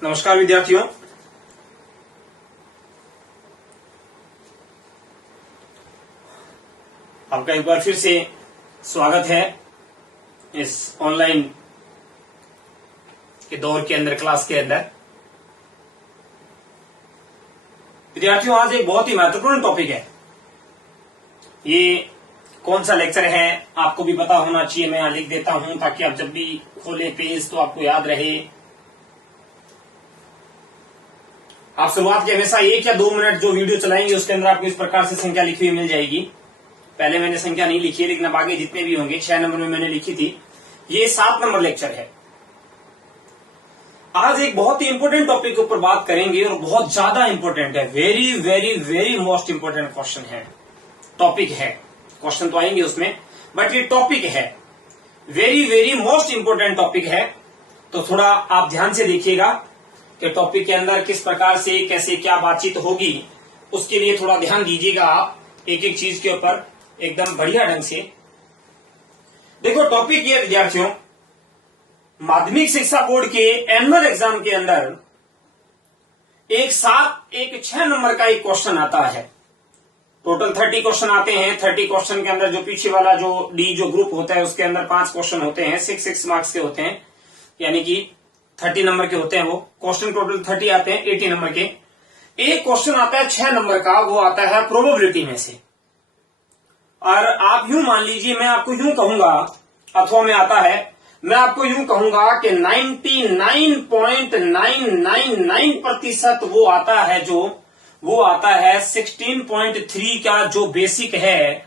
नमस्कार विद्यार्थियों, आपका एक बार फिर से स्वागत है इस ऑनलाइन के दौर के अंदर, क्लास के अंदर। विद्यार्थियों, आज एक बहुत ही महत्वपूर्ण टॉपिक है। ये कौन सा लेक्चर है आपको भी पता होना चाहिए। मैं यहां लिख देता हूं ताकि आप जब भी खोले पेज तो आपको याद रहे। आप शुरुआत के हमेशा 1 या 2 मिनट जो वीडियो चलाएंगे उसके अंदर आपको इस प्रकार से संख्या लिखी हुई मिल जाएगी। पहले मैंने संख्या नहीं लिखी है, लेकिन अब आगे जितने भी होंगे 6 नंबर में मैंने लिखी थी। ये 7 नंबर लेक्चर है। आज एक बहुत ही इंपॉर्टेंट टॉपिक के ऊपर बात करेंगे और बहुत ज्यादा इंपॉर्टेंट है। Very very very most important question है, टॉपिक है। क्वेश्चन तो आएंगे उसमें, बट ये टॉपिक है, very very most important topic है। तो थोड़ा आप ध्यान से देखिएगा कि टॉपिक के अंदर किस प्रकार से कैसे क्या बातचीत होगी, उसके लिए थोड़ा ध्यान दीजिएगा आप एक एक चीज के ऊपर एकदम बढ़िया ढंग से। देखो, टॉपिक ये विद्यार्थियों, माध्यमिक शिक्षा बोर्ड के एनुअल एग्जाम के अंदर एक 6 नंबर का एक क्वेश्चन आता है। टोटल 30 क्वेश्चन आते हैं। 30 क्वेश्चन के अंदर जो पीछे वाला जो डी जो ग्रुप होता है उसके अंदर 5 क्वेश्चन होते हैं, 6 मार्क्स के होते हैं, यानी कि 30 नंबर के होते हैं। वो क्वेश्चन टोटल 30 आते हैं 80 नंबर के। एक क्वेश्चन आता है 6 नंबर का, वो आता है प्रोबेबिलिटी में से। और आप यूं मान लीजिए, मैं आपको यूं कहूंगा, अथवा में आता है, मैं आपको यूं कहूंगा कि 99.999% वो आता है, वो आता है 16.3 का जो बेसिक है।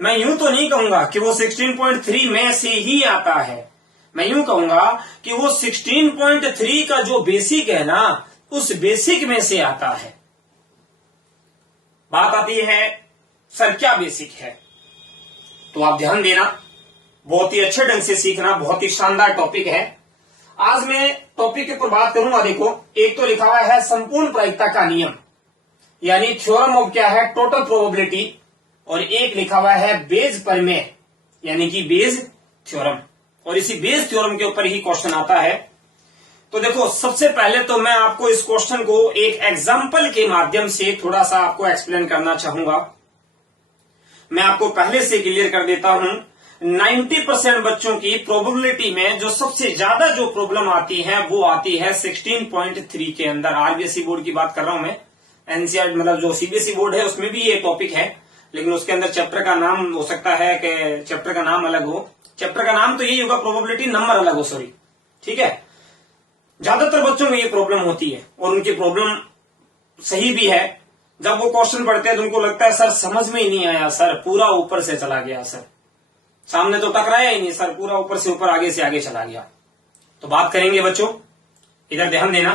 मैं यूं तो नहीं कहूंगा कि वो 16.3 में से ही आता है। मैं यूं कहूंगा कि वो 16.3 का जो बेसिक है ना, उस बेसिक में से आता है। बात आती है सर क्या बेसिक है, तो आप ध्यान देना, बहुत ही अच्छे ढंग से सीखना। बहुत ही शानदार टॉपिक है। आज मैं टॉपिक के ऊपर बात करूंगा। देखो, एक तो लिखा हुआ है संपूर्ण प्रायिकता का नियम, यानी थ्योरम ऑफ क्या है, टोटल प्रोबेबिलिटी, और एक लिखा हुआ है बेज प्रमेय, यानी कि बेज थ्योरम। और इसी बेस थ्योरम के ऊपर ही क्वेश्चन आता है। तो देखो, सबसे पहले तो मैं आपको इस क्वेश्चन को एक एग्जाम्पल के माध्यम से थोड़ा सा आपको एक्सप्लेन करना चाहूंगा। मैं आपको पहले से क्लियर कर देता हूं, 90% बच्चों की प्रोबेबिलिटी में जो सबसे ज्यादा जो प्रॉब्लम आती है वो आती है 16.3 के अंदर। आरबीएसई बोर्ड की बात कर रहा हूं मैं। एनसीईआरटी मतलब जो सीबीएसई बोर्ड है उसमें भी ये टॉपिक है, लेकिन उसके अंदर चैप्टर का नाम हो सकता है कि चैप्टर का नाम अलग हो। चैप्टर का नाम तो यही होगा, प्रोबेबिलिटी नंबर अलग हो, सॉरी, ठीक है। ज्यादातर बच्चों में ये प्रॉब्लम होती है और उनकी प्रॉब्लम सही भी है। जब वो क्वेश्चन पढ़ते हैं तो उनको लगता है सर समझ में ही नहीं आया, सर पूरा ऊपर से चला गया, सर सामने तो टकराया ही नहीं, सर पूरा ऊपर से ऊपर आगे से आगे चला गया। तो बात करेंगे बच्चों, इधर ध्यान देना।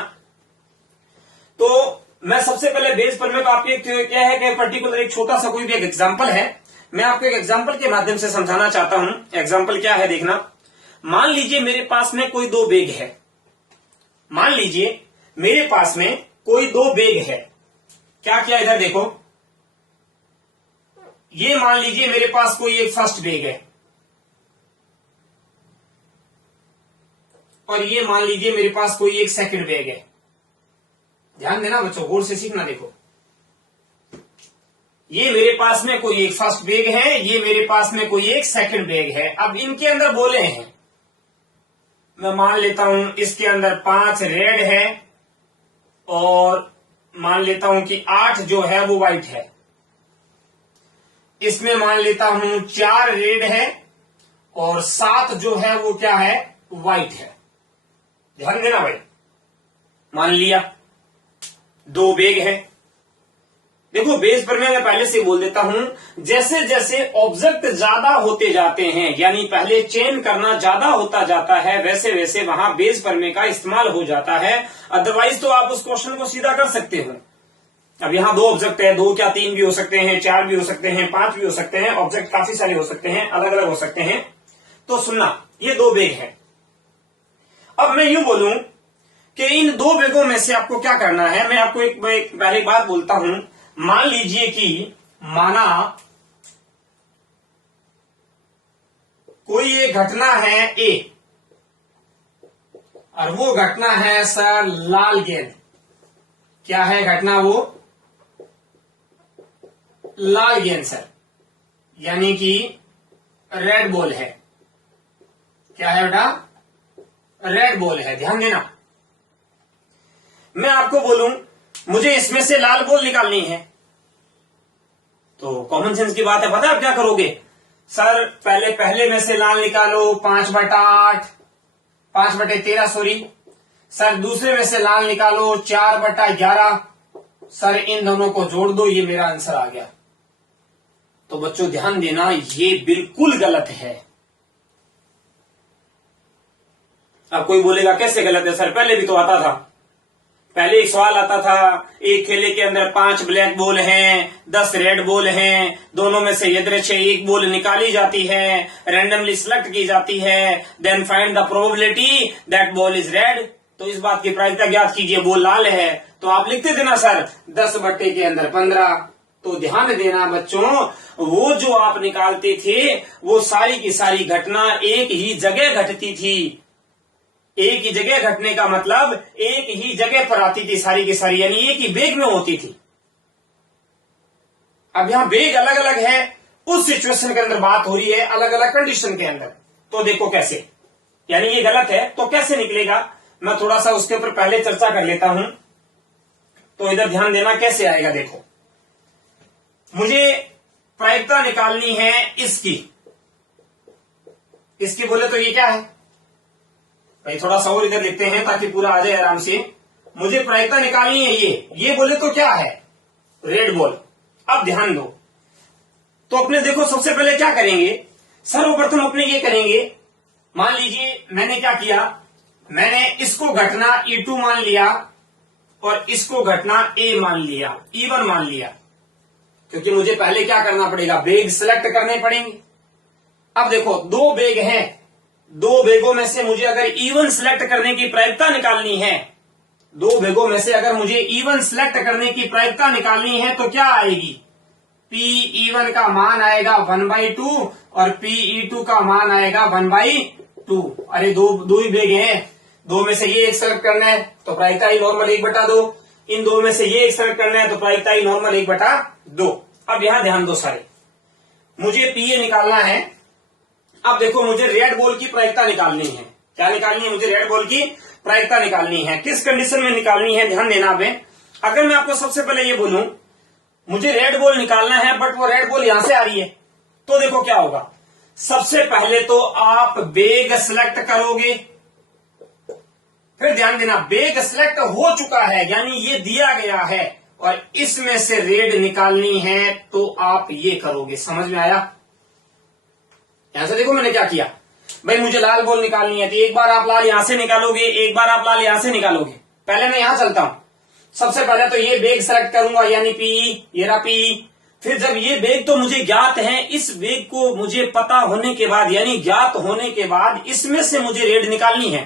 तो मैं सबसे पहले बेस पर में आपको क्या है कि पर्टिकुलर एक छोटा सा कोई भी एक एग्जाम्पल है, मैं आपको एक एग्जाम्पल के माध्यम से समझाना चाहता हूं। एग्जाम्पल क्या है देखना। मान लीजिए मेरे पास में कोई 2 बैग है। मान लीजिए मेरे पास में कोई 2 बैग है। क्या किया, इधर देखो, ये मान लीजिए मेरे पास कोई एक फर्स्ट बैग है और ये मान लीजिए मेरे पास कोई एक सेकंड बैग है। ध्यान देना बच्चों, गौर से सीखना। देखो, ये मेरे पास में कोई एक फर्स्ट बैग है, ये मेरे पास में कोई एक सेकंड बैग है। अब इनके अंदर बोले हैं, मैं मान लेता हूं इसके अंदर 5 रेड है और मान लेता हूं कि 8 जो है वो व्हाइट है। इसमें मान लेता हूं 4 रेड है और 7 जो है वो क्या है, व्हाइट है। ध्यान देना भाई, मान लिया 2 बैग है। देखो, बेस पर मैं पहले से बोल देता हूं, जैसे जैसे ऑब्जेक्ट ज्यादा होते जाते हैं, यानी पहले चेन करना ज्यादा होता जाता है, वैसे वैसे वहां बेस प्रमेय का इस्तेमाल हो जाता है। अदरवाइज तो आप उस क्वेश्चन को सीधा कर सकते हो। अब यहां 2 ऑब्जेक्ट है, 2 क्या 3 भी हो सकते हैं, 4 भी हो सकते हैं, 5 भी हो सकते हैं। ऑब्जेक्ट काफी सारे हो सकते हैं, अलग अलग हो सकते हैं। तो सुनना, ये 2 बैग है। अब मैं यूं बोलूं कि इन 2 बैगों में से आपको क्या करना है। मैं आपको एक पहले बात बोलता हूं। मान लीजिए कि माना कोई एक घटना है ए, और वो घटना है सर लाल गेंद। क्या है घटना? वो लाल गेंद सर, यानी कि रेड बॉल है। क्या है बेटा? रेड बॉल है। ध्यान देना, मैं आपको बोलूं मुझे इसमें से लाल बॉल निकालनी है, तो कॉमन सेंस की बात है। पता है आप क्या करोगे? सर पहले में से लाल निकालो 5/8, 5/13 सॉरी। सर दूसरे में से लाल निकालो 4/11। सर इन दोनों को जोड़ दो, ये मेरा आंसर आ गया। तो बच्चों ध्यान देना, ये बिल्कुल गलत है। अब कोई बोलेगा कैसे गलत है सर, पहले भी तो आता था। पहले एक सवाल आता था, एक खेले के अंदर 5 ब्लैक बॉल हैं, 10 रेड बॉल हैं, दोनों में से यदृच्छिक एक बॉल निकाली जाती है, रैंडमली सिलेक्ट की जाती है, then find the probability that ball is red. तो इस बात की प्रायिकता ज्ञात कीजिए, बॉल लाल है। तो आप लिखते थे ना सर 10 बट्टे के अंदर 15। तो ध्यान देना बच्चों, वो जो आप निकालते थे वो सारी की सारी घटना एक ही जगह घटती थी। एक ही जगह घटने का मतलब एक ही जगह पर आती थी सारी की सारी, यानी एक ही बेग में होती थी। अब यहां बेग अलग अलग है, उस सिचुएशन के अंदर बात हो रही है, अलग अलग कंडीशन के अंदर। तो देखो कैसे, यानी ये गलत है तो कैसे निकलेगा, मैं थोड़ा सा उसके ऊपर पहले चर्चा कर लेता हूं। तो इधर ध्यान देना कैसे आएगा। देखो मुझे प्रायिकता निकालनी है इसकी बोले तो ये क्या है भाई, थोड़ा सा और इधर लिखते हैं ताकि पूरा आ जाए आराम से। मुझे प्रायिकता निकालनी है ये बोले तो क्या है? Red ball. अब ध्यान दो, तो अपने देखो सबसे पहले क्या करेंगे, सर्वप्रथम अपने ये करेंगे, मान लीजिए मैंने क्या किया, मैंने इसको घटना E2 मान लिया और इसको घटना A मान लिया, E1 मान लिया, क्योंकि मुझे पहले क्या करना पड़ेगा, बेग सिलेक्ट करने पड़ेंगे। अब देखो दो बेग हैं, दो बेगों में से मुझे अगर E1 सिलेक्ट करने की प्रायिकता निकालनी है, दो बेगों में से अगर मुझे E1 सिलेक्ट करने की प्रायिकता निकालनी है तो क्या आएगी, PE1 का मान आएगा 1/2 और PE2 का मान आएगा 1/2। अरे दो ही बेग हैं, दो में से ये एक सेलेक्ट करना है तो प्रायिकता ही नॉर्मल 1/2, इन दो में से ये एक सेलेक्ट करना है तो प्रायिकता ही नॉर्मल 1/2। अब यहां ध्यान दो सारे, मुझे PA निकालना है। अब देखो मुझे रेड बॉल की प्रायिकता निकालनी है। क्या निकालनी है? मुझे रेड बॉल की प्रायिकता निकालनी है। किस कंडीशन में निकालनी है, ध्यान देना। अगर मैं आपको सबसे पहले ये बोलूं मुझे रेड बॉल निकालना है बट वो रेड बॉल यहां से आ रही है, तो देखो क्या होगा। सबसे पहले तो आप बेग सिलेक्ट करोगे, फिर ध्यान देना बेग सिलेक्ट हो चुका है यानी ये दिया गया है और इसमें से रेड निकालनी है तो आप ये करोगे। समझ में आया? यहां से देखो मैंने क्या किया भाई, मुझे लाल बॉल निकालनी है तो एक बार आप लाल यहां से निकालोगे, एक बार आप लाल यहां से निकालोगे। पहले मैं यहां चलता हूं, सबसे पहले तो ये बेग सेलेक्ट करूंगा यानी PE, ये रहा PE। फिर जब ये बेग तो मुझे ज्ञात है, इस बेग को मुझे पता होने के बाद यानी ज्ञात होने के बाद इसमें से मुझे रेड निकालनी है।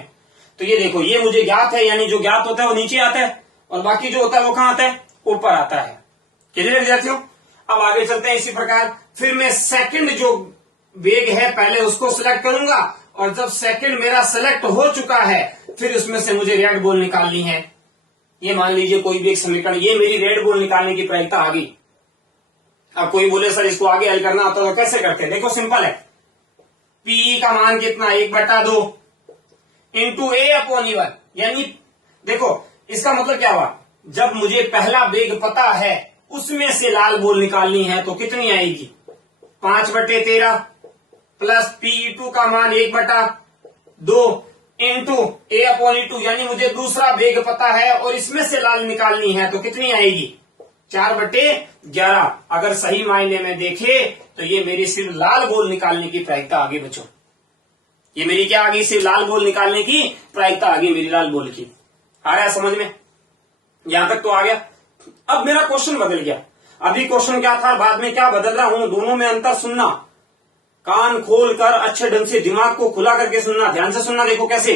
तो ये देखो ये मुझे ज्ञात है, यानी जो ज्ञात होता है वो नीचे आता है और बाकी जो होता है वो कहां आता है, ऊपर आता है। क्लियर विद्यार्थियों? अब आगे चलते हैं इसी प्रकार। फिर मैं सेकंड जो बेग है पहले उसको सिलेक्ट करूंगा और जब सेकंड मेरा सिलेक्ट हो चुका है फिर उसमें से मुझे रेड बॉल निकालनी है। ये मान लीजिए कोई भी एक समीकरण, ये मेरी रेड बॉल निकालने की प्रायिकता आ गई। अब कोई बोले सर इसको आगे हल करना आता तो कैसे करते हैं? देखो सिंपल है, PE का मान कितना 1/2 इंटू A/E1, यानी देखो इसका मतलब क्या हुआ, जब मुझे पहला बेग पता है उसमें से लाल बॉल निकालनी है तो कितनी आएगी, 5/13 प्लस PE2 का मान 1/2 इंटू A/E2, यानी मुझे दूसरा बेग पता है और इसमें से लाल निकालनी है तो कितनी आएगी, 4/11। अगर सही मायने में देखे तो ये मेरी सिर्फ लाल बॉल निकालने की प्रायिकता आ गई बच्चों। ये मेरी क्या आ गई, सिर्फ लाल बॉल निकालने की प्रायिकता आ गई मेरी लाल बॉल की। आ रहा है समझ में? यहां तक तो आ गया। अब मेरा क्वेश्चन बदल गया। अभी क्वेश्चन क्या था, बाद में क्या बदल रहा हूं, दोनों में अंतर सुनना, कान खोलकर अच्छे ढंग से दिमाग को खुला करके सुनना, ध्यान से सुनना। देखो कैसे,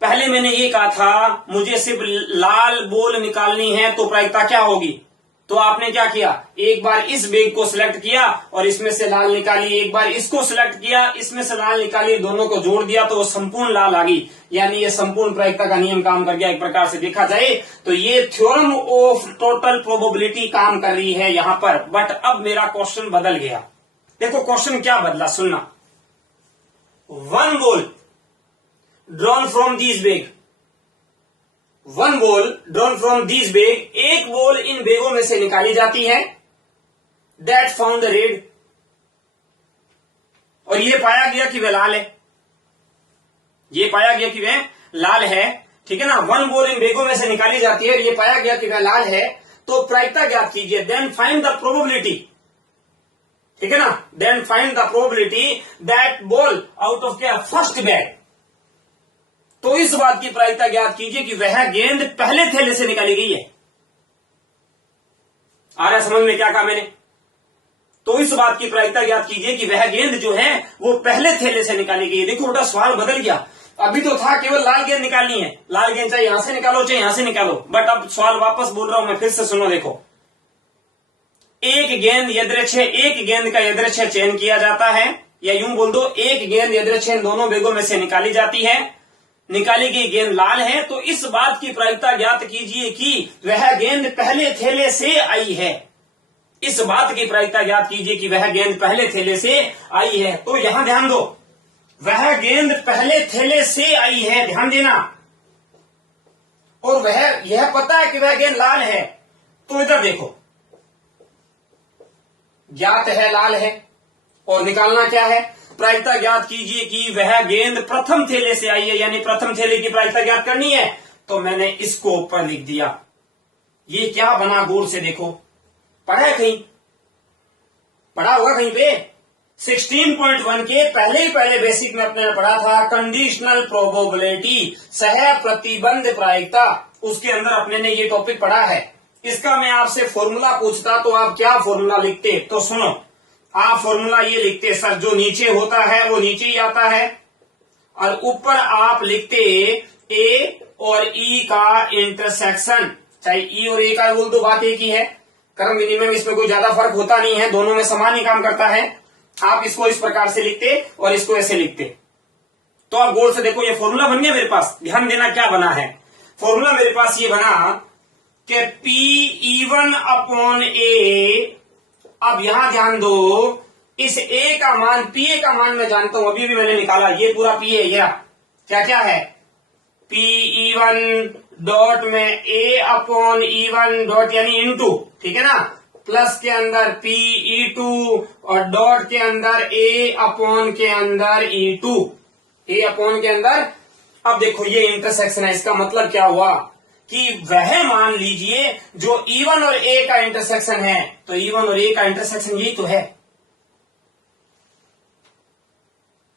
पहले मैंने ये कहा था मुझे सिर्फ लाल बॉल निकालनी है तो प्रायिकता क्या होगी, तो आपने क्या किया, एक बार इस बेग को सिलेक्ट किया और इसमें से लाल निकाली, एक बार इसको सिलेक्ट किया, इसमें से लाल निकाली, दोनों को जोड़ दिया तो वो संपूर्ण लाल आ गई। यानी ये संपूर्ण प्रायिकता का नियम काम कर गया। एक प्रकार से देखा जाए तो ये थ्योरम ऑफ टोटल प्रोबेबिलिटी काम कर रही है यहां पर। बट अब मेरा क्वेश्चन बदल गया। देखो क्वेश्चन क्या बदला, सुनना। One ball drawn from this bag, one ball drawn from this bag, एक बॉल इन बेगों में से निकाली जाती है, दैट फाउंड रेड, और ये पाया गया कि वह लाल है, ये पाया गया कि वह लाल है, ठीक है ना। वन बॉल इन बेगों में से निकाली जाती है और ये पाया गया कि वह लाल है, तो प्रायिकता ज्ञात कीजिए। देन फाइंड द प्रोबेबिलिटी, ठीक है ना, then find the probability that ball out of क्या, फर्स्ट बैग। तो इस बात की प्रायिकता ज्ञात कीजिए कि वह गेंद पहले थैले से निकाली गई है। आ रहा समझ में क्या कहा मैंने? तो इस बात की प्रायिकता ज्ञात कीजिए कि वह गेंद जो है वो पहले थैले से निकाली गई है। देखो उल्टा सवाल बदल गया। अभी तो था केवल लाल गेंद निकालनी है, लाल गेंद चाहे यहां से निकालो चाहे यहां से निकालो, बट अब सवाल वापस बोल रहा हूं मैं, फिर से सुनो। देखो, एक गेंद यदृच्छे, एक गेंद का यदृच्छे चयन किया जाता है, या यूं बोल दो एक गेंद यदृच्छे इन दोनों बेगों में से निकाली जाती है, निकाली गई गेंद लाल है, तो इस बात की प्रायिकता ज्ञात कीजिए कि वह गेंद पहले थैले से आई है। इस बात की प्रायिकता ज्ञात कीजिए कि वह गेंद पहले थैले से आई है। तो यहां ध्यान दो, वह गेंद पहले थैले से आई है, ध्यान देना, और वह यह पता है कि वह गेंद लाल है। तो इधर देखो, ज्ञात है लाल है और निकालना क्या है, प्रायिकता ज्ञात कीजिए कि वह गेंद प्रथम थैले से आई है, यानी प्रथम थैले की प्रायिकता ज्ञात करनी है। तो मैंने इसको ऊपर लिख दिया। ये क्या बना, गौर से देखो, पढ़ा है कहीं, पढ़ा होगा कहीं पे। 16.1 के पहले बेसिक में अपने पढ़ा था कंडीशनल प्रोबेबिलिटी, सह प्रतिबंध प्रायिकता, उसके अंदर अपने ने ये टॉपिक पढ़ा है। इसका मैं आपसे फॉर्मूला पूछता तो आप क्या फॉर्मूला लिखते? तो सुनो, आप फॉर्मूला ये लिखते, सर जो नीचे होता है वो नीचे ही आता है, और ऊपर आप लिखते ए और ई का इंटरसेक्शन, चाहे ई और ए का बोल दो, बात एक ही है, क्रम मिनिमम इसमें कोई ज्यादा फर्क होता नहीं है, दोनों में समान ही काम करता है। आप इसको इस प्रकार से लिखते और इसको ऐसे लिखते। तो आप गौर से देखो, ये फॉर्मूला बन गया मेरे पास। ध्यान देना क्या बना है फॉर्मूला, मेरे पास ये बना कि P E1 A। अब यहां ध्यान दो, इस ए का मान, पी ए का मान मैं जानता हूं, अभी भी मैंने निकाला, ये पूरा पी ए, क्या क्या है, P E1 डॉट में A/E1 डॉट यानी इनटू, ठीक है ना, प्लस के अंदर PE2 और डॉट के अंदर A/ के अंदर E2, A/ के अंदर। अब देखो ये इंटरसेक्शन है, इसका मतलब क्या हुआ कि वह मान लीजिए जो E1 और A का इंटरसेक्शन है, तो E1 और A का इंटरसेक्शन यही तो है।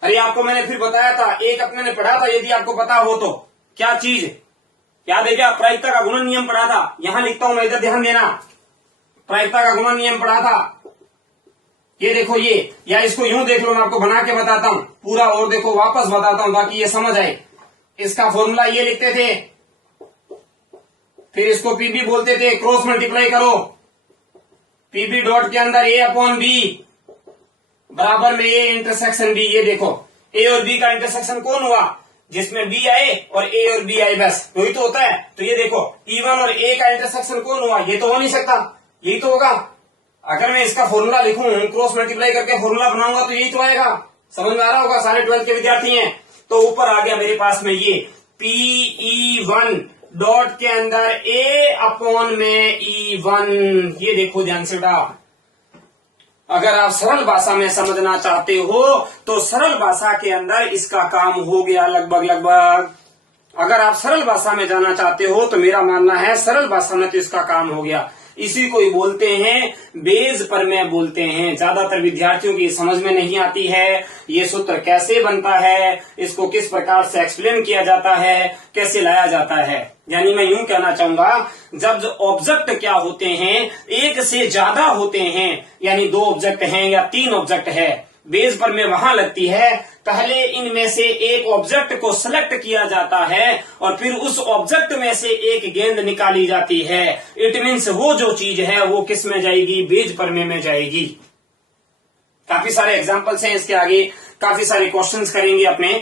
अरे आपको मैंने फिर बताया था, एक अपने ने पढ़ा था, यदि आपको पता हो तो, क्या चीज याद है क्या? प्रायिकता का गुणन नियम पढ़ा था। यहां लिखता हूं मैं, इधर ध्यान देना, प्रायिकता का गुणन नियम पढ़ा था। ये देखो ये, या इसको यूं देख लो, मैं आपको बना के बताता हूं पूरा, और देखो वापस बताता हूं ताकि ये समझ आए। इसका फॉर्मूला ये लिखते थे, फिर इसको पीबी बोलते थे, क्रॉस मल्टीप्लाई करो, पीबी डॉट के अंदर A/B बराबर में ए इंटरसेक्शन बी। ये देखो ए और बी का इंटरसेक्शन कौन हुआ, जिसमें बी आए और ए और बी आए, बस वही तो होता है। तो ये देखो E1 और ए का इंटरसेक्शन कौन हुआ, ये तो हो नहीं सकता, यही तो होगा। अगर मैं इसका फॉर्मूला लिखूं, क्रॉस मल्टीप्लाई करके फॉर्मूला बनाऊंगा तो यही तो आएगा। समझ में आ रहा होगा, सारे 12th के विद्यार्थी हैं। तो ऊपर आ गया मेरे पास में ये PE1 डॉट के अंदर A/ में E1। ये देखो ध्यान से बेटा, अगर आप सरल भाषा में समझना चाहते हो तो सरल भाषा के अंदर इसका काम हो गया लगभग। अगर आप सरल भाषा में जाना चाहते हो तो मेरा मानना है सरल भाषा में तो इसका काम हो गया। इसी को ही बोलते हैं बेज प्रमेय बोलते हैं। ज्यादातर विद्यार्थियों की समझ में नहीं आती है ये सूत्र कैसे बनता है, इसको किस प्रकार से एक्सप्लेन किया जाता है, कैसे लाया जाता है। यानी मैं यूं कहना चाहूंगा, जब ऑब्जेक्ट क्या होते हैं, एक से ज्यादा होते हैं, यानी 2 ऑब्जेक्ट हैं या 3 ऑब्जेक्ट है, बेस पर में वहां लगती है, पहले इनमें से एक ऑब्जेक्ट को सिलेक्ट किया जाता है और फिर उस ऑब्जेक्ट में से एक गेंद निकाली जाती है। इट मीन्स वो जो चीज है वो किस में जाएगी, बेस पर में जाएगी। काफी सारे एग्जाम्पल्स हैं इसके आगे, काफी सारे क्वेश्चंस करेंगे अपने।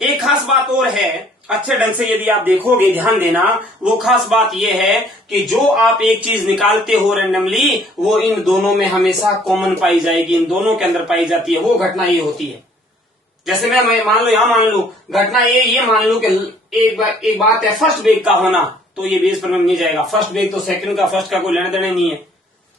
एक खास बात और है, अच्छे ढंग से यदि आप देखोगे, ध्यान देना, वो खास बात यह है कि जो आप एक चीज निकालते हो रैंडमली, वो इन दोनों में हमेशा कॉमन पाई जाएगी, इन दोनों के अंदर पाई जाती है। वो घटना ये होती है, जैसे मैं मान लो यहां मान लू घटना ये मान लू कि एक बात है फर्स्ट बेग का होना, तो ये बेस पर में नहीं जाएगा। फर्स्ट बेग तो सेकंड का फर्स्ट का कोई लेना देना नहीं है।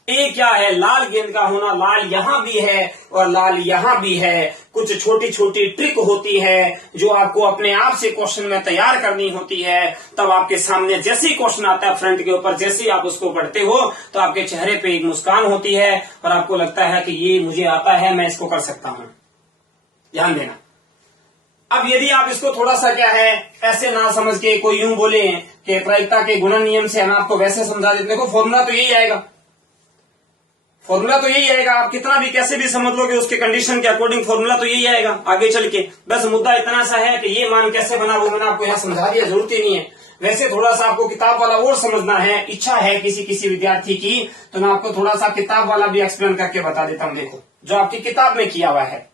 एक क्या है, लाल गेंद का होना, लाल यहां भी है और लाल यहां भी है। कुछ छोटी छोटी ट्रिक होती है जो आपको अपने आप से क्वेश्चन में तैयार करनी होती है। तब आपके सामने जैसे ही क्वेश्चन आता है फ्रंट के ऊपर, जैसे ही आप उसको पढ़ते हो तो आपके चेहरे पे एक मुस्कान होती है और आपको लगता है कि ये मुझे आता है, मैं इसको कर सकता हूं। ध्यान देना। अब यदि आप इसको थोड़ा सा क्या है ऐसे ना समझ के कोई यूं बोले कि प्रायिकता के गुणन नियम से हम आपको वैसे समझा देते, देखो फॉर्मूला तो यही आएगा, फॉर्मूला तो यही आएगा। आप कितना भी कैसे भी समझ लोगे उसके कंडीशन के अकॉर्डिंग फॉर्मूला तो यही आएगा आगे चल के। बस मुद्दा इतना सा है कि ये मान कैसे बना वो मैंने आपको यहाँ समझा दिया, जरूरत ही नहीं है। वैसे थोड़ा सा आपको किताब वाला और समझना है, इच्छा है किसी विद्यार्थी की, तो मैं आपको थोड़ा सा किताब वाला भी एक्सप्लेन करके बता देता हूँ। देखो जो आपकी किताब में किया हुआ है,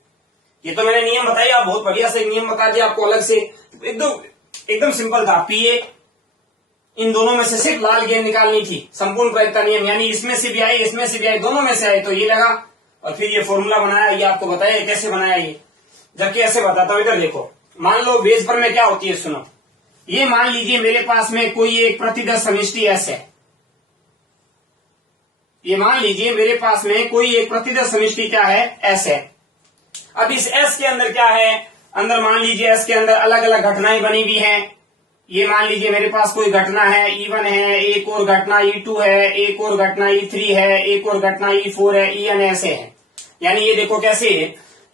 ये तो मैंने नियम बताया, आप बहुत बढ़िया से नियम बता दिया आपको अलग से, एकदम सिंपल था। पीए, इन दोनों में से सिर्फ लाल गेंद निकालनी थी, संपूर्ण प्रायिकता नियम, यानी इसमें से भी आए इसमें से भी आए, दोनों में से आए तो ये लगा और फिर ये फॉर्मूला बनाया। ये आपको बताया कैसे बनाया ये, जबकि ऐसे बताता हूं। इधर देखो, मान लो बेस पर में क्या होती है, सुनो। ये मान लीजिए मेरे पास में कोई एक प्रतिदर्श समष्टि एस है। ये मान लीजिए मेरे पास में कोई एक प्रतिदर्श समष्टि क्या है, एस है। अब इस एस के अंदर क्या है, अंदर मान लीजिए एस के अंदर अलग अलग घटनाएं बनी हुई हैं। ये मान लीजिए मेरे पास कोई घटना है E1 है, एक और घटना E2 है, एक और घटना E3 है, एक और घटना E4 है, En ऐसे है। यानी ये देखो कैसे,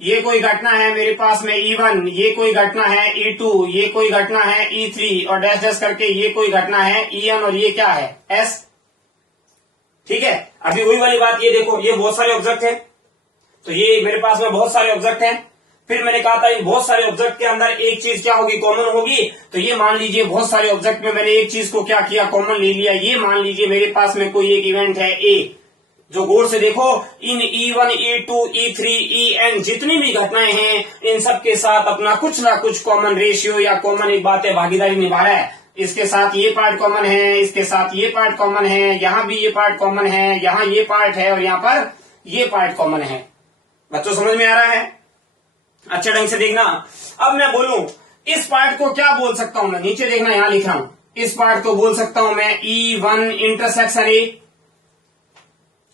ये कोई घटना है मेरे पास में E1, ये कोई घटना है E2, ये कोई घटना है E3 और डैश डैश करके ये कोई घटना है En और ये क्या है, S। ठीक है, अभी वही वाली बात, ये देखो ये बहुत सारे ऑब्जेक्ट है, तो ये मेरे पास में बहुत सारे ऑब्जेक्ट हैं। फिर मैंने कहा था बहुत सारे ऑब्जेक्ट के अंदर एक चीज क्या होगी, कॉमन होगी। तो ये मान लीजिए बहुत सारे ऑब्जेक्ट में मैंने एक चीज को क्या किया, कॉमन ले लिया। ये मान लीजिए मेरे पास में कोई एक इवेंट है ए, जो गौर से देखो इन E1, E2, E3, En जितनी भी घटनाएं हैं इन सब के साथ अपना कुछ ना कुछ कॉमन रेशियो या कॉमन एक बात है भागीदारी निभा रहा है। इसके साथ ये पार्ट कॉमन है, इसके साथ ये पार्ट कॉमन है, यहाँ भी ये पार्ट कॉमन है, यहाँ ये पार्ट है और यहाँ पर ये पार्ट कॉमन है। बच्चों समझ में आ रहा है? अच्छे ढंग से देखना। अब मैं बोलूं इस पार्ट को क्या बोल सकता हूं मैं, नीचे देखना यहां लिखा हूं, इस पार्ट को बोल सकता हूं मैं E1 इंटरसेक्शन ए।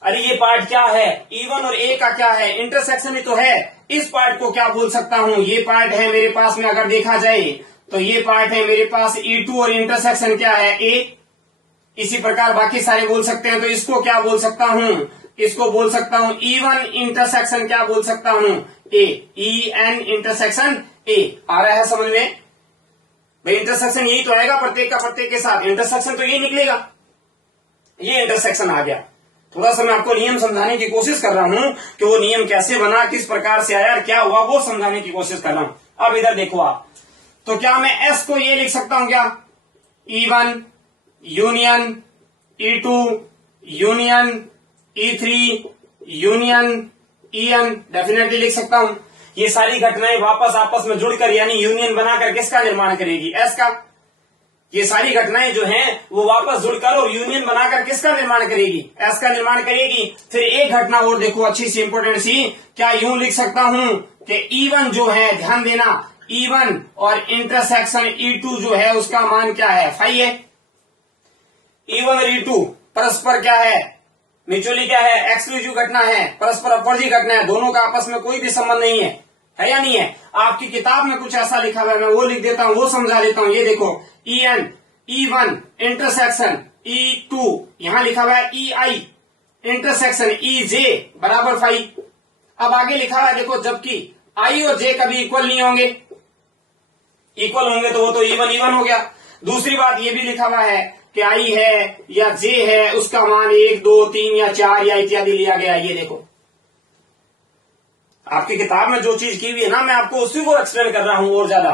अरे ये पार्ट क्या है, E1 और ए का क्या है, इंटरसेक्शन ही तो है। इस पार्ट को क्या बोल सकता हूं, ये पार्ट है मेरे पास में, अगर देखा जाए तो ये पार्ट है मेरे पास E2 और इंटरसेक्शन क्या है, ए। इसी प्रकार बाकी सारे बोल सकते हैं। तो इसको क्या बोल सकता हूं, इसको बोल सकता हूं E1 इंटरसेक्शन क्या बोल सकता हूं, ए। En intersection A. आ रहा है समझ में भाई? इंटरसेक्शन यही तो आएगा प्रत्येक का प्रत्येक के साथ, इंटरसेक्शन तो यही निकलेगा। ये इंटरसेक्शन आ गया। थोड़ा सा मैं आपको नियम समझाने की कोशिश कर रहा हूं कि वो नियम कैसे बना, किस प्रकार से आया, क्या हुआ, वो समझाने की कोशिश कर रहा हूं। अब इधर देखो आप, तो क्या मैं एस को ये लिख सकता हूं क्या, E1 union E2 union E3 union En, definitely लिख सकता हूं। ये सारी घटनाएं वापस आपस में जुड़कर यानी यूनियन बनाकर किसका निर्माण करेगी, एस का। ये सारी घटनाएं जो हैं वो वापस जुड़कर और यूनियन बनाकर किसका निर्माण करेगी, एस का निर्माण करेगी। फिर एक घटना और देखो अच्छी सी इंपोर्टेंट सी, क्या यूं लिख सकता हूं कि E1 जो है, ध्यान देना, E1 और इंटरसेक्शन E2 जो है उसका मान क्या है, फाई है। E1 और E2 परस्पर क्या है, म्यूचुअली क्या है, एक्सक्लूसिव घटना है, परस्पर अपवर्जी घटना है, दोनों का आपस में कोई भी संबंध नहीं है या नहीं है? आपकी किताब में कुछ ऐसा लिखा हुआ है, मैं वो लिख देता हूं, वो समझा देता हूं। ये देखो En E1 इंटरसेक्शन E2, यहां लिखा हुआ है EI इंटरसेक्शन EJ बराबर फाई। अब आगे लिखा हुआ है देखो, जबकि I और J कभी इक्वल नहीं होंगे, इक्वल होंगे तो वो तो E1 हो गया। दूसरी बात ये भी लिखा हुआ है कि I है या J है उसका मान 1, 2, 3 या 4 या इत्यादि लिया गया। ये देखो आपकी किताब में जो चीज की हुई है ना, मैं आपको उसी को एक्सप्लेन कर रहा हूं। और ज्यादा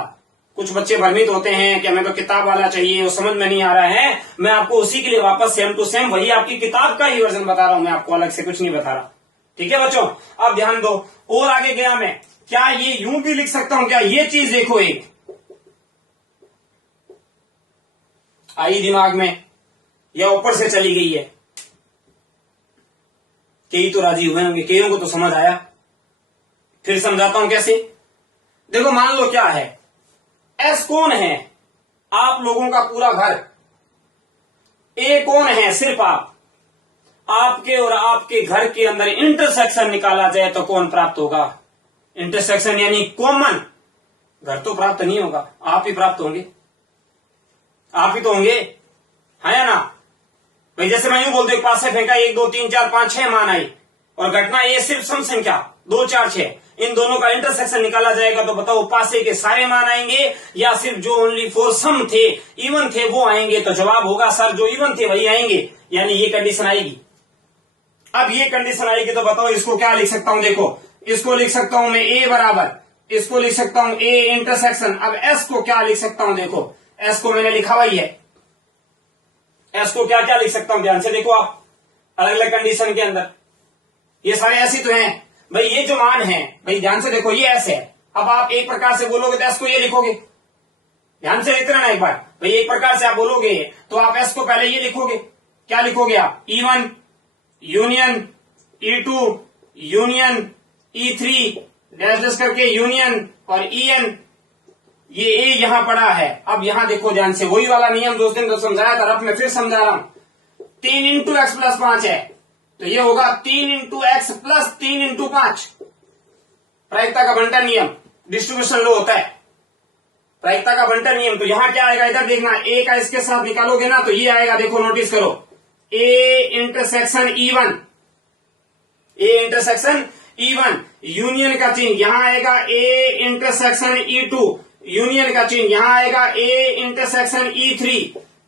कुछ बच्चे भ्रमित होते हैं कि हमें तो किताब वाला चाहिए, वो समझ में नहीं आ रहा है। मैं आपको उसी के लिए वापस सेम टू सेम वही आपकी किताब का ही वर्जन बता रहा हूं, मैं आपको अलग से कुछ नहीं बता रहा। ठीक है बच्चों, अब ध्यान दो। और आगे गया मैं, क्या ये यूं भी लिख सकता हूं? क्या ये चीज देखो एक आई दिमाग में, या ऊपर से चली गई है? कई तो राजी हुए होंगे, कईयों को तो समझ आया। फिर समझाता हूं कैसे। देखो मान लो क्या है, एस कौन है? आप लोगों का पूरा घर। ए कौन है? सिर्फ आप। आपके और आपके घर के अंदर इंटरसेक्शन निकाला जाए तो कौन प्राप्त होगा? इंटरसेक्शन यानी कॉमन। घर तो प्राप्त नहीं होगा, आप ही प्राप्त होंगे। आप ही तो होंगे, है या ना भाई? जैसे मैं यूं बोलते पास से फेंका, 1 2 3 4 5 6 मान आई, और घटना ए सिर्फ सम संख्या 2 4 6, इन दोनों का इंटरसेक्शन निकाला जाएगा तो बताओ पासे के सारे मान आएंगे या सिर्फ जो ओनली 4 सम थे, इवन थे, वो आएंगे? तो जवाब होगा सर जो इवन थे वही आएंगे, यानी ये कंडीशन आएगी। अब ये कंडीशन आएगी तो बताओ इसको क्या लिख सकता हूं? देखो इसको लिख सकता हूं मैं ए बराबर, इसको लिख सकता हूं ए इंटरसेक्शन। अब एस को क्या लिख सकता हूं? देखो एस को मैंने लिखा हुआ ही है। एस को क्या क्या लिख सकता हूं? ध्यान से देखो आप, अलग अलग कंडीशन के अंदर ये सारे ऐसे तो हैं भाई। ये जो मान है भाई, ध्यान से देखो, ये एस है। अब आप एक प्रकार से बोलोगे तो एस को ये लिखोगे। ध्यान से लिख रहना एक बार भाई, एक प्रकार से आप बोलोगे तो आप एस को पहले ये लिखोगे। क्या लिखोगे आप? E1 union E2 union E3 dash dash करके यूनियन और EN, ये ए यहां पड़ा है। अब यहां देखो ध्यान से, वही वाला नियम जो उस दिन तो समझाया था, अब मैं फिर समझा रहा हूं। 3 इंटू एक्स प्लस 5 है तो ये होगा 3 इंटू एक्स प्लस 3 इंटू 5। प्रायिकता का बंटन नियम, डिस्ट्रीब्यूशन लो होता है प्रायिकता का बंटन नियम। तो यहां क्या आएगा? इधर देखना, ए का इसके साथ निकालोगे ना तो ये आएगा। देखो नोटिस करो, A intersection E1, A intersection E1, union का चिन्ह यहां आएगा ए इंटरसेक्शन E2, यूनियन का चिन्ह यहां आएगा ए इंटरसेक्शन E3,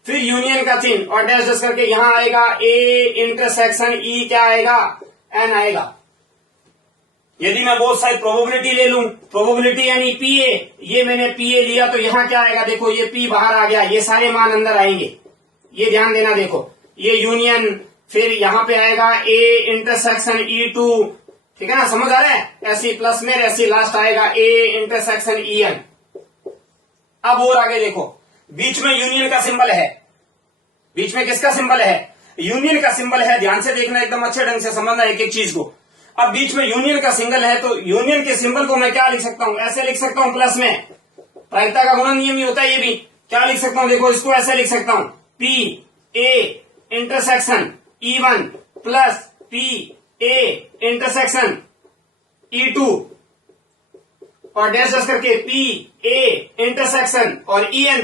फिर यूनियन का चिन्ह और डैश डैश करके यहां आएगा ए इंटरसेक्शन E, क्या आएगा? N आएगा। यदि मैं बोथ साइड प्रोबेबिलिटी ले लूं, प्रोबेबिलिटी यानी पीए, ये मैंने पीए लिया तो यहां क्या आएगा? देखो ये पी बाहर आ गया, ये सारे मान अंदर आएंगे। ये ध्यान देना, देखो ये यूनियन, फिर यहां पे आएगा ए इंटरसेक्शन E2, ठीक है ना? समझ आ रहा है? ऐसी प्लस में ऐसी लास्ट आएगा ए इंटरसेक्शन EN। अब और आगे देखो, बीच में यूनियन का सिंबल है। बीच में किसका सिंबल है? यूनियन का सिंबल है। ध्यान से देखना, एकदम अच्छे ढंग से समझना एक एक चीज को। अब बीच में यूनियन का सिंबल है तो यूनियन के सिंबल को मैं क्या लिख सकता हूं? ऐसे लिख सकता हूं, प्लस में। प्रायिकता का गुणन नियम ही होता है ये भी। क्या लिख सकता हूं? देखो इसको ऐसे लिख सकता हूं, P A intersection E1 plus P A intersection E2 और डैश डैश करके पी ए इंटरसेक्शन और EN।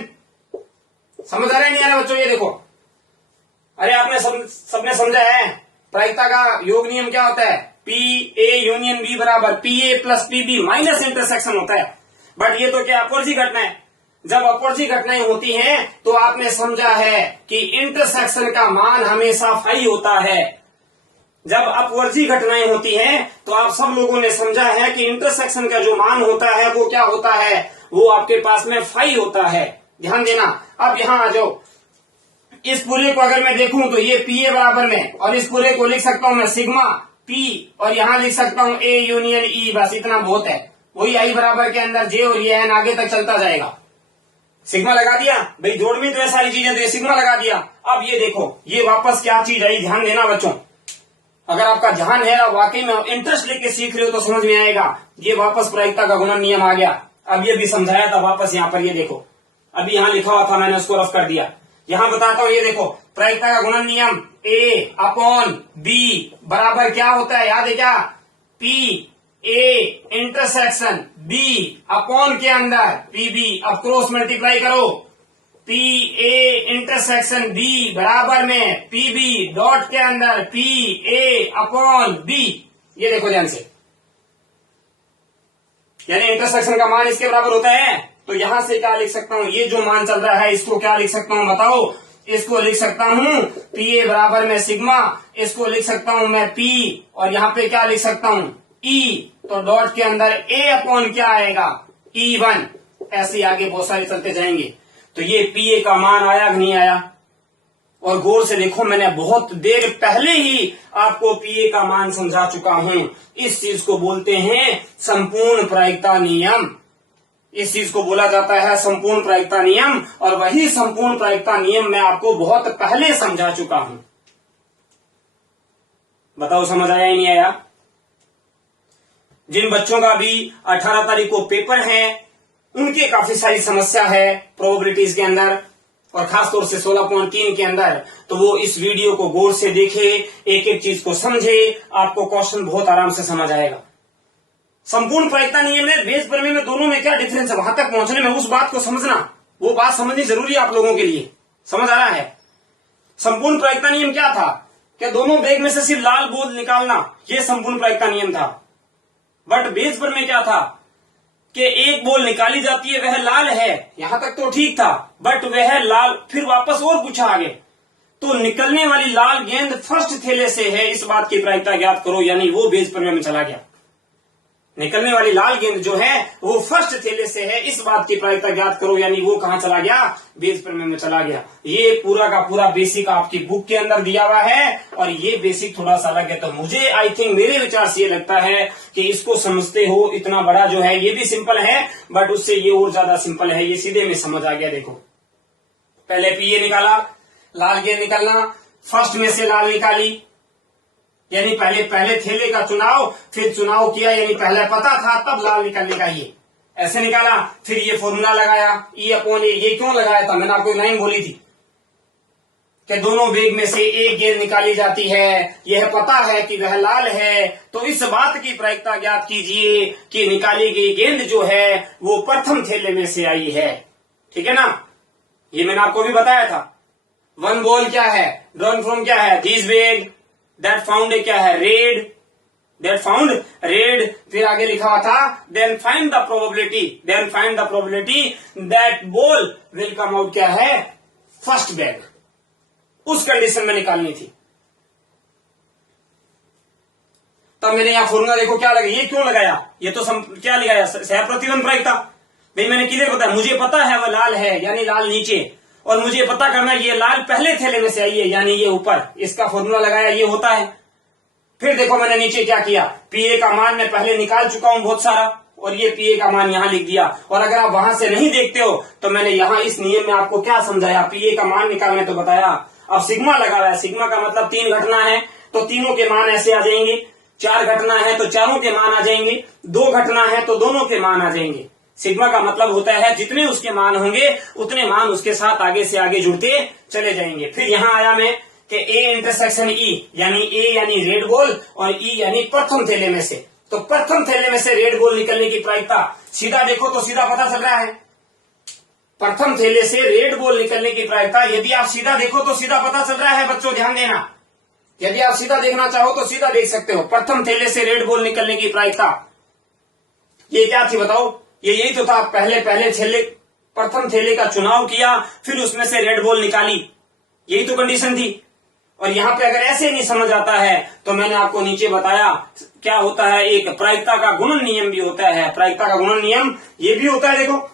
समझ आ रहा है नहीं आ रहा बच्चों? ये देखो, अरे आपने सबने समझा है प्रायिकता का योग नियम क्या होता है? पी ए यूनियन बी बराबर P A plus P B minus intersection होता है। बट ये तो क्या अपवर्जी घटना है। जब अपवर्जी घटनाएं होती हैं तो आपने समझा है कि इंटरसेक्शन का मान हमेशा फाई होता है। जब अपवर्जी घटनाएं होती हैं तो आप सब लोगों ने समझा है कि इंटरसेक्शन का जो मान होता है वो क्या होता है? वो आपके पास में फाई होता है। ध्यान देना। अब यहां आ जाओ, इस पूरे को अगर मैं देखूं तो ये पी ए बराबर में, और इस पूरे को लिख सकता हूं मैं सिग्मा पी, और यहां लिख सकता हूं ए यूनियन ई। बस इतना बहुत है। वही आई बराबर के अंदर जे और ये एन आगे तक चलता जाएगा। सिग्मा लगा दिया भाई, जोड़ में तो ये सारी चीजें, तो ये सिग्मा लगा दिया। अब ये देखो, ये वापस क्या चीज आई? ध्यान देना बच्चों, अगर आपका ध्यान है और वाकई में इंटरेस्ट लेके सीख रहे हो तो समझ में आएगा। ये वापस प्रायिकता का गुणन नियम आ गया। अब ये भी समझाया था वापस यहाँ पर, ये देखो अभी यहाँ लिखा हुआ था, मैंने उसको रफ कर दिया। यहां बताता हूं, ये देखो प्रायिकता का गुणन नियम ए अपॉन बी बराबर क्या होता है? याद है क्या? P A intersection B upon के अंदर पी बी। अब क्रॉस मल्टीप्लाई करो, पी ए इंटरसेक्शन बी बराबर में पी बी डॉट के अंदर पी ए अपॉन बी। ये देखो ध्यान से, यानी इंटरसेक्शन का मान इसके बराबर होता है। तो यहां से क्या लिख सकता हूं? ये जो मान चल रहा है इसको क्या लिख सकता हूं बताओ? इसको लिख सकता हूं पी ए बराबर में सिग्मा, इसको लिख सकता हूं मैं पी, और यहां पे क्या लिख सकता हूं? ई, तो डॉट के अंदर ए अपॉन क्या आएगा, E1। ऐसे आगे बहुत सारे चलते जाएंगे। तो ये पीए का मान आया कि नहीं आया? और गौर से देखो, मैंने बहुत देर पहले ही आपको पीए का मान समझा चुका हूं। इस चीज को बोलते हैं संपूर्ण प्रायिकता नियम। इस चीज को बोला जाता है संपूर्ण प्रायिकता नियम, और वही संपूर्ण प्रायिकता नियम मैं आपको बहुत पहले समझा चुका हूं। बताओ समझ आया ही नहीं आया? जिन बच्चों का भी 18 तारीख को पेपर है, उनके काफी सारी समस्या है प्रोबेबिलिटीज के अंदर, और खासतौर से 16.3 के अंदर, तो वो इस वीडियो को गौर से देखे, एक एक चीज को समझे, आपको क्वेश्चन बहुत आराम से समझ आएगा। संपूर्ण प्रायिकता नियम में, बेस प्रमेय में, दोनों में क्या डिफरेंस है, वहां तक पहुंचने में उस बात को समझना, वो बात समझनी जरूरी है आप लोगों के लिए। समझ आ रहा है? संपूर्ण प्रायिकता नियम क्या था? क्या दोनों बैग में से सिर्फ लाल बॉल निकालना, ये संपूर्ण प्रायिकता नियम था। बट बेस प्रमेय क्या था कि एक बॉल निकाली जाती है, वह लाल है, यहां तक तो ठीक था, बट वह लाल, फिर वापस और पूछा आगे, तो निकलने वाली लाल गेंद फर्स्ट थैले से है, इस बात की प्रायिकता ज्ञात करो, यानी वो बेस प्रमेय में चला गया। निकलने वाली लाल गेंद जो है वो फर्स्ट थैले से है, इस बात की प्रायिकता ज्ञात करो, यानी वो कहां चला गया, बेस प्रमेय में चला गया। ये पूरा का पूरा बेसिक आपकी बुक के अंदर दिया हुआ है, और ये बेसिक थोड़ा सा अलग है। तो मुझे आई थिंक, मेरे विचार से ये लगता है कि इसको समझते हो, इतना बड़ा जो है ये भी सिंपल है, बट उससे ये और ज्यादा सिंपल है, ये सीधे में समझ आ गया। देखो, पहले पीए निकाला, लाल गेंद निकालना, फर्स्ट में से लाल निकाली, यानी पहले थैले का चुनाव, फिर चुनाव किया, यानी पहले पता था तब लाल निकालने का, ये ऐसे निकाला, फिर ये फॉर्मूला लगाया E अपॉन ए। ये क्यों लगाया था? मैंने आपको एक लाइन बोली थी कि दोनों बैग में से एक गेंद निकाली जाती है, यह पता है कि वह लाल है, तो इस बात की प्रायिकता ज्ञात कीजिए कि निकाली गई गेंद जो है वो प्रथम थैले में से आई है। ठीक है ना? ये मैंने आपको भी बताया था। वन बॉल क्या है, ड्रॉन फ्रॉम क्या है, दिस बैग दैट फाउंड क्या है, रेड, दैट फाउंड रेड, फिर आगे लिखा हुआ था then find the probability that ball will come out क्या है, फर्स्ट बैग। उस कंडीशन में निकालनी थी। तब मैंने यहां फॉर्मूला देखो क्या लगा, ये क्यों लगाया, ये तो क्या लगाया, सहप्रतिबंध प्रायिकता। भाई मैंने क्लियर बताया, मुझे पता है वह लाल है, यानी लाल नीचे, और मुझे पता करना ये लाल पहले थैले में से आई है, यानी ये ऊपर, इसका फॉर्मूला लगाया, ये होता है। फिर देखो मैंने नीचे क्या किया, पीए का मान मैं पहले निकाल चुका हूं बहुत सारा, और ये पीए का मान यहां लिख दिया। और अगर आप वहां से नहीं देखते हो तो मैंने यहां इस नियम में आपको क्या समझाया, पीए का मान निकालने तो बताया। अब सिग्मा लगा हुआ है, सिग्मा का मतलब 3 घटना है तो तीनों के मान ऐसे आ जाएंगे, 4 घटना है तो चारों के मान आ जाएंगे, 2 घटना है तो दोनों के मान आ जाएंगे। सिग्मा का मतलब होता है जितने उसके मान होंगे उतने मान उसके साथ आगे से आगे जुड़ते चले जाएंगे। फिर यहां आया मैं कि ए इंटरसेक्शन ई, यानी ए यानी रेड बॉल और ई यानी प्रथम थैले में से। तो प्रथम थैले में से रेड बॉल निकलने की प्रायिकता, सीधा देखो तो सीधा पता चल रहा है, प्रथम थैले से रेड बॉल निकलने की प्रायिकता, यदि आप सीधा देखो तो सीधा पता चल रहा है। बच्चों ध्यान देना, यदि आप सीधा देखना चाहो तो सीधा देख सकते हो। प्रथम थैले से रेड बॉल निकलने की प्रायिकता ये क्या थी बताओ, ये यही तो था, पहले थैले, प्रथम थैले का चुनाव किया, फिर उसमें से रेड बॉल निकाली, यही तो कंडीशन थी। और यहाँ पे अगर ऐसे नहीं समझ आता है तो मैंने आपको नीचे बताया क्या होता है, एक प्रायिकता का गुणन नियम भी होता है। प्रायिकता का गुणन नियम ये भी होता है, देखो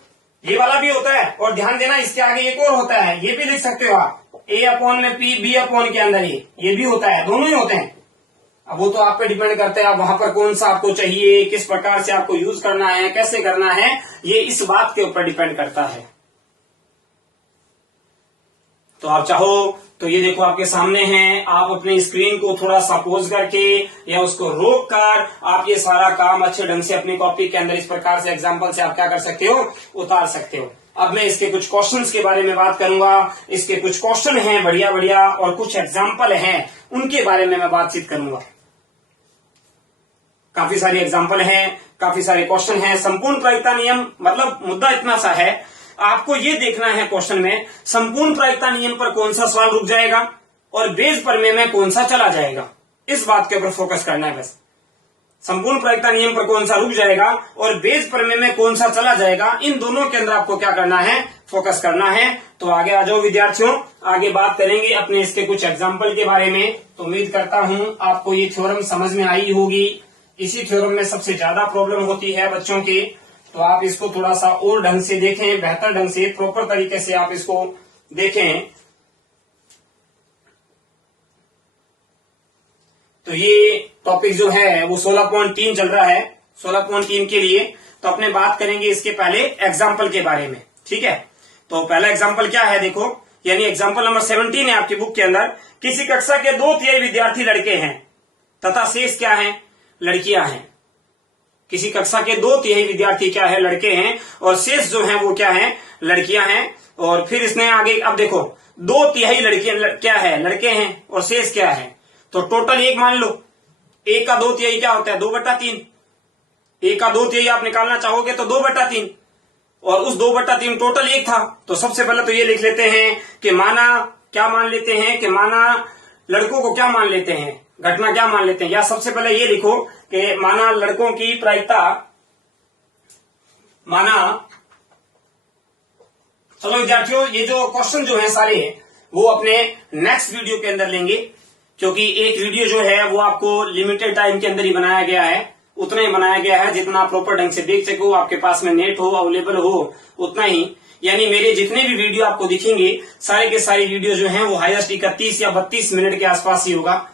ये वाला भी होता है, और ध्यान देना इसके आगे एक और होता है, ये भी लिख सकते हो आप, ए अपॉन में पी, बी अपॉन के अंदर ये भी होता है, दोनों ही होते हैं। अब वो तो आप पे डिपेंड करता है, आप वहां पर कौन सा आपको चाहिए, किस प्रकार से आपको यूज करना है, कैसे करना है, ये इस बात के ऊपर डिपेंड करता है। तो आप चाहो तो ये देखो आपके सामने है, आप अपनी स्क्रीन को थोड़ा सा पॉज करके या उसको रोक कर आप ये सारा काम अच्छे ढंग से अपनी कॉपी के अंदर इस प्रकार से एग्जाम्पल से आप क्या कर सकते हो, उतार सकते हो। अब मैं इसके कुछ क्वेश्चंस के बारे में बात करूंगा, इसके कुछ क्वेश्चन हैं बढ़िया बढ़िया, और कुछ एग्जाम्पल हैं उनके बारे में मैं बातचीत करूंगा। काफी सारे एग्जाम्पल हैं, काफी सारे क्वेश्चन हैं। संपूर्ण प्रायिकता नियम मतलब मुद्दा इतना सा है, आपको ये देखना है क्वेश्चन में संपूर्ण प्रायिकता नियम पर कौन सा सवाल रुक जाएगा और बेस प्रमेय में कौन सा चला जाएगा, इस बात के ऊपर फोकस करना है बस। संपूर्ण प्रायिकता नियम पर कौन सा रुक जाएगा और बेस प्रमेय में कौन सा चला जाएगा, इन दोनों के अंदर आपको क्या करना है, फोकस करना है। तो आगे आ जाओ विद्यार्थियों, आगे बात करेंगे अपने इसके कुछ एग्जाम्पल के बारे में। तो उम्मीद करता हूं आपको ये थ्योरम समझ में आई होगी, इसी थ्योरम में सबसे ज्यादा प्रॉब्लम होती है बच्चों की। तो आप इसको थोड़ा सा और ढंग से देखें, बेहतर ढंग से, प्रॉपर तरीके से आप इसको देखें। तो ये टॉपिक जो है वो 16.3 चल रहा है। 16.3 के लिए तो अपने बात करेंगे इसके पहले एग्जाम्पल के बारे में, ठीक है। तो पहला एग्जाम्पल क्या है देखो, यानी एग्जाम्पल नंबर 17 है आपकी बुक के अंदर। किसी कक्षा के 2/3 विद्यार्थी लड़के हैं तथा शेष क्या है, लड़कियां हैं। किसी कक्षा के 2/3 विद्यार्थी क्या है, लड़के हैं, और शेष जो है वो क्या है, लड़कियां हैं। और फिर इसने आगे, अब देखो 2/3 लड़कियां क्या है, लड़के हैं, और शेष क्या है। तो टोटल 1 मान लो, 1 का 2/3 क्या होता है, 2/3। 1 का 2/3 आप निकालना चाहोगे तो 2/3, और उस 2/3 टोटल 1 था। तो सबसे पहले तो ये लिख लेते हैं कि माना, क्या मान लेते हैं कि माना लड़कों को क्या मान लेते हैं, घटना क्या मान लेते हैं। या सबसे पहले ये लिखो कि माना लड़कों की प्रायिकता, माना, चलो विद्यार्थियों ये जो क्वेश्चन जो है सारे वो अपने नेक्स्ट वीडियो के अंदर लेंगे, क्योंकि एक वीडियो जो है वो आपको लिमिटेड टाइम के अंदर ही बनाया गया है। उतना ही बनाया गया है जितना प्रॉपर ढंग से देख सको, आपके पास में नेट हो, अवेलेबल हो, उतना ही। यानी मेरे जितने भी वीडियो आपको दिखेंगे सारे के सारे वीडियो जो हैं वो हाईएस्ट 31 या 32 मिनट के आसपास ही होगा।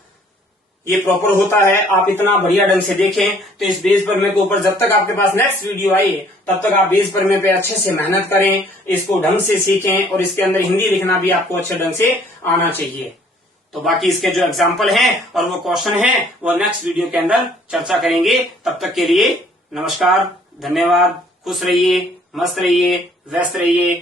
ये प्रॉपर होता है, आप इतना बढ़िया ढंग से देखें। तो इस बेस पर में के ऊपर जब तक आपके पास नेक्स्ट वीडियो आई तब तक आप बेस पर में पे अच्छे से मेहनत करें, इसको ढंग से सीखें, और इसके अंदर हिंदी लिखना भी आपको अच्छे ढंग से आना चाहिए। तो बाकी इसके जो एग्जाम्पल हैं और वो क्वेश्चन हैं वो नेक्स्ट वीडियो के अंदर चर्चा करेंगे। तब तक के लिए नमस्कार, धन्यवाद, खुश रहिए, मस्त रहिए, व्यस्त रहिए।